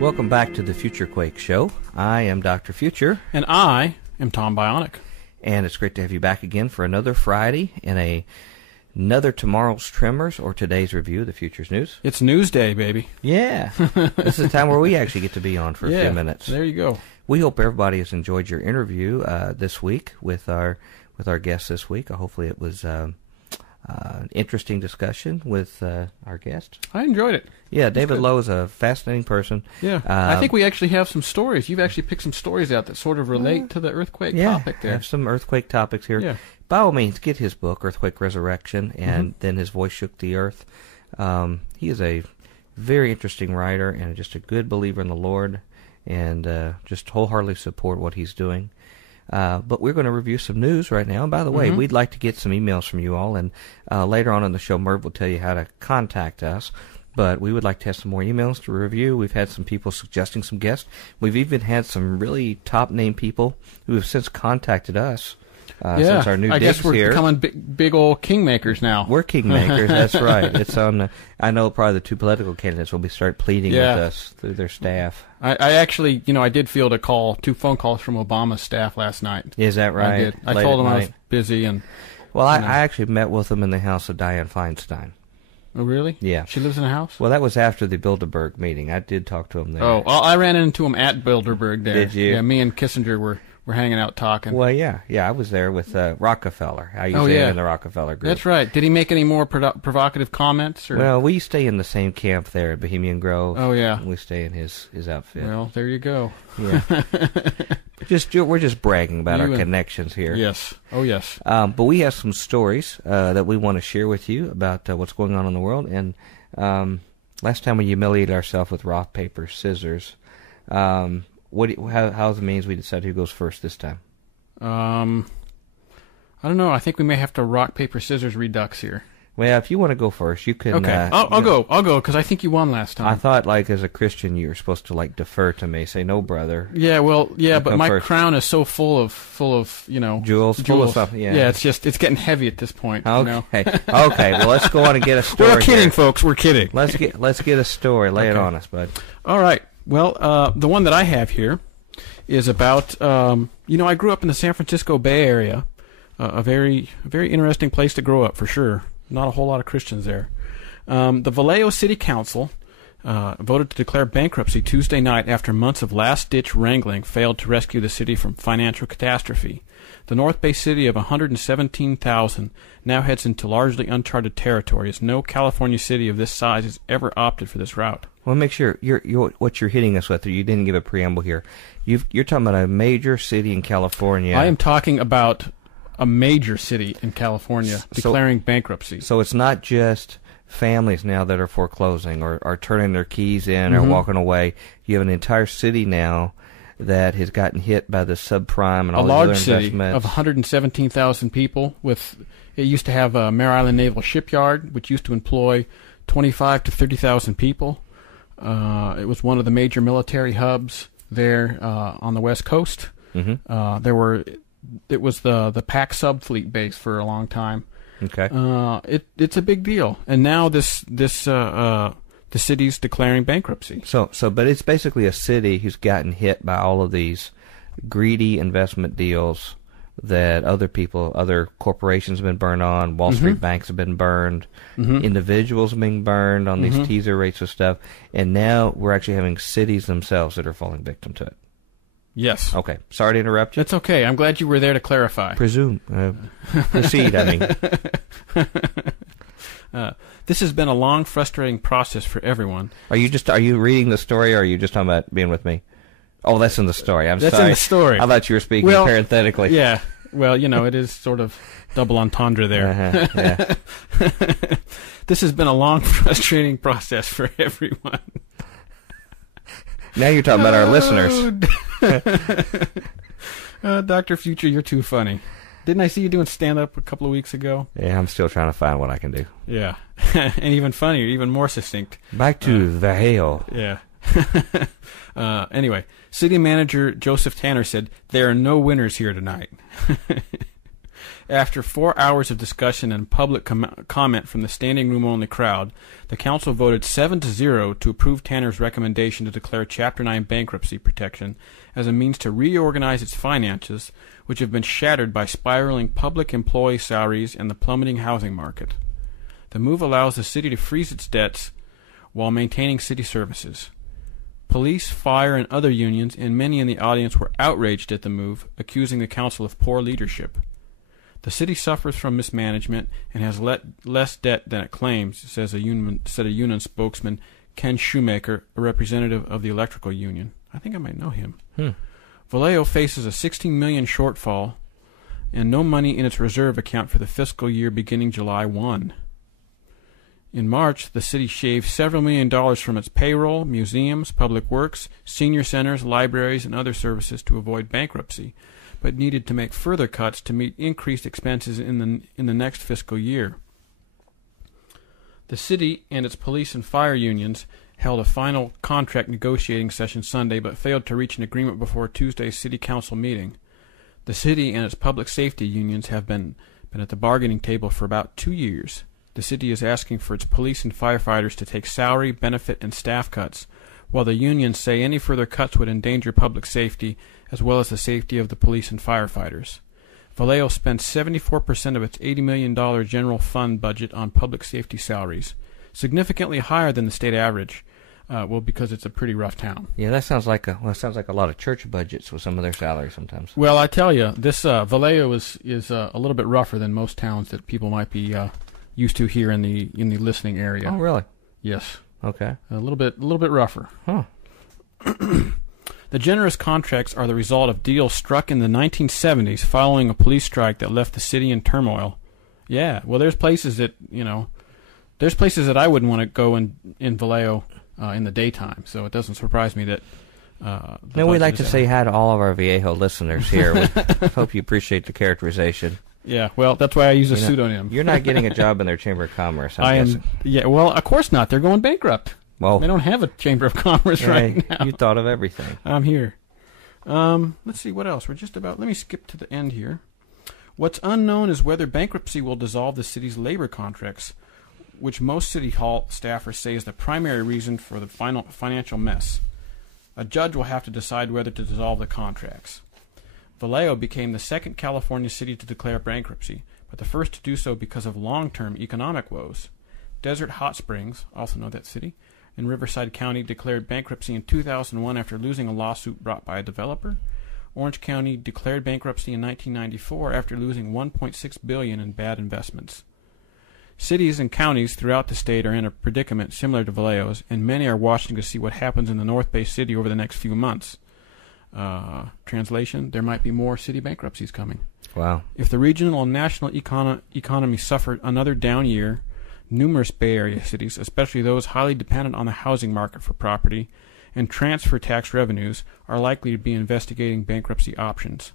Welcome back to the Future Quake Show. I am Dr. Future. And I am Tom Bionic. And it's great to have you back again for another Friday and another Tomorrow's Tremors or today's review of the Future's News. It's News Day, baby. Yeah. This is the time where we actually get to be on for a few minutes. There you go. We hope everybody has enjoyed your interview this week with our guest this week. Hopefully it was an interesting discussion with our guest. I enjoyed it. Yeah, David Lowe is a fascinating person. Yeah, I think we actually have some stories. You've actually picked some stories out that sort of relate to the earthquake topic there. Yeah, have some earthquake topics here. Yeah. By all means, get his book, Earthquake Resurrection, and Then His Voice Shook the Earth. He is a very interesting writer and just a good believer in the Lord, and just wholeheartedly support what he's doing. But we're going to review some news right now. And by the way, we'd like to get some emails from you all, and later on in the show, Merv will tell you how to contact us. But we would like to have some more emails to review. We've had some people suggesting some guests. We've even had some really top-name people who have since contacted us since our new I guess we're here. becoming big old kingmakers now. We're kingmakers, that's right. It's on. I know probably the two political candidates will start pleading with us through their staff. I actually, I did field two phone calls from Obama's staff last night. Is that right? I did. I told them I was busy. Well, I actually met with them in the house of Dianne Feinstein. Oh, really? Yeah. She lives in a house? Well, that was after the Bilderberg meeting. I did talk to him there. Oh, well, I ran into him at Bilderberg there. Did you? Yeah, me and Kissinger were hanging out talking. Well, yeah, I was there with Rockefeller. I usually am in the Rockefeller group. That's right. Did he make any more provocative comments? Or? Well, we stay in the same camp there at Bohemian Grove. Oh, yeah. We stay in his outfit. Well, there you go. Yeah. We're just bragging about our connections here. Yes. Oh, yes. But we have some stories that we want to share with you about what's going on in the world. And last time we humiliated ourselves with rock, paper, scissors. How's the means we decide who goes first this time? I don't know. I think we may have to rock, paper, scissors redux here. Well, if you want to go first, you can. Okay, I'll go because I think you won last time. I thought, as a Christian, you were supposed to defer to me, say no, brother. Yeah, but my crown is so full of jewels, full of stuff. Yeah, it's getting heavy at this point. Okay, okay. Well, let's go on and get a story. We're kidding, folks. We're kidding. Let's get a story. Lay it on us, bud. All right. Well, the one that I have here is about. I grew up in the San Francisco Bay Area, a very interesting place to grow up for sure. Not a whole lot of Christians there. The Vallejo City Council voted to declare bankruptcy Tuesday night after months of last-ditch wrangling failed to rescue the city from financial catastrophe. The North Bay city of 117,000 now heads into largely uncharted territory, as no California city of this size has ever opted for this route. Well, make sure what you're hitting us with, or you didn't give a preamble here. You're talking about a major city in California. I am talking about a major city in California declaring bankruptcy. So it's not just families now that are foreclosing or are turning their keys in or walking away. You have an entire city now that has gotten hit by the subprime and all these other investments. A large city of 117,000 people. It used to have a Mare Island Naval Shipyard, which used to employ 25 to 30,000 people. It was one of the major military hubs there on the West Coast. It was the PAC subfleet base for a long time. Okay. It's a big deal, and now the city's declaring bankruptcy. But it's basically a city who's gotten hit by all of these greedy investment deals that other corporations have been burned on. Wall Street banks have been burned. Individuals have been burned on these teaser rates of stuff, and now we're actually having cities themselves that are falling victim to it. Yes. Okay. Sorry to interrupt you. That's okay. I'm glad you were there to clarify. Proceed, I mean. This has been a long, frustrating process for everyone. Are you reading the story, or are you just talking about being with me? Oh, that's in the story. I'm sorry. That's in the story. I thought you were speaking parenthetically. Yeah. Well, it is sort of double entendre there. Yeah. This has been a long, frustrating process for everyone. Now you're talking about our listeners. Dr. Future, you're too funny. Didn't I see you doing stand-up a couple of weeks ago? Yeah, I'm still trying to find what I can do. Yeah. And even funnier, even more succinct. Back to the hail. Yeah. Anyway, city manager Joseph Tanner said, "There are no winners here tonight." After 4 hours of discussion and public comment from the standing room only crowd, the council voted 7-0 to approve Tanner's recommendation to declare Chapter 9 bankruptcy protection as a means to reorganize its finances, which have been shattered by spiraling public employee salaries and the plummeting housing market. The move allows the city to freeze its debts while maintaining city services. Police, fire, and other unions, and many in the audience were outraged at the move, accusing the council of poor leadership. The city suffers from mismanagement and has less debt than it claims, said a union spokesman, Ken Shoemaker, a representative of the electrical union. I think I might know him. Vallejo faces a $16 million shortfall and no money in its reserve account for the fiscal year beginning July 1. In March, the city shaved several $million from its payroll, museums, public works, senior centers, libraries, and other services to avoid bankruptcy, but needed to make further cuts to meet increased expenses in the next fiscal year. The city and its police and fire unions held a final contract negotiating session Sunday, but failed to reach an agreement before Tuesday's city council meeting. The city and its public safety unions have been at the bargaining table for about 2 years. The city is asking for its police and firefighters to take salary, benefit, and staff cuts, while the unions say any further cuts would endanger public safety as well as the safety of the police and firefighters. Vallejo spends 74% of its $80 million general fund budget on public safety salaries, significantly higher than the state average, because it's a pretty rough town. Yeah, that sounds like a lot of church budgets with some of their salaries sometimes. Well, I tell you, this Vallejo is a little bit rougher than most towns that people might be used to here in the listening area. Oh, really? Yes. Okay. A little bit rougher. Huh. The generous contracts are the result of deals struck in the 1970s following a police strike that left the city in turmoil. Yeah, well, there's places that I wouldn't want to go in Vallejo in the daytime, so it doesn't surprise me that. Now, we'd like to say hi to all of our Vallejo listeners here. We hope you appreciate the characterization. Yeah, well, that's why I use a pseudonym. You're not getting a job in their Chamber of Commerce, I'm guessing. Yeah, well, of course not. They're going bankrupt. Well, they don't have a Chamber of Commerce right now. You thought of everything. I'm here. Let's see, what else? Let me skip to the end here. What's unknown is whether bankruptcy will dissolve the city's labor contracts, which most City Hall staffers say is the primary reason for the financial mess. A judge will have to decide whether to dissolve the contracts. Vallejo became the second California city to declare bankruptcy, but the first to do so because of long-term economic woes. Desert Hot Springs, also know that city, in Riverside County declared bankruptcy in 2001 after losing a lawsuit brought by a developer. Orange County declared bankruptcy in 1994 after losing $1.6 billion in bad investments. Cities and counties throughout the state are in a predicament similar to Vallejo's, and many are watching to see what happens in the North Bay City over the next few months. Translation, there might be more city bankruptcies coming. Wow. If the regional and national economy suffered another down year, numerous Bay Area cities, especially those highly dependent on the housing market for property and transfer tax revenues, are likely to be investigating bankruptcy options.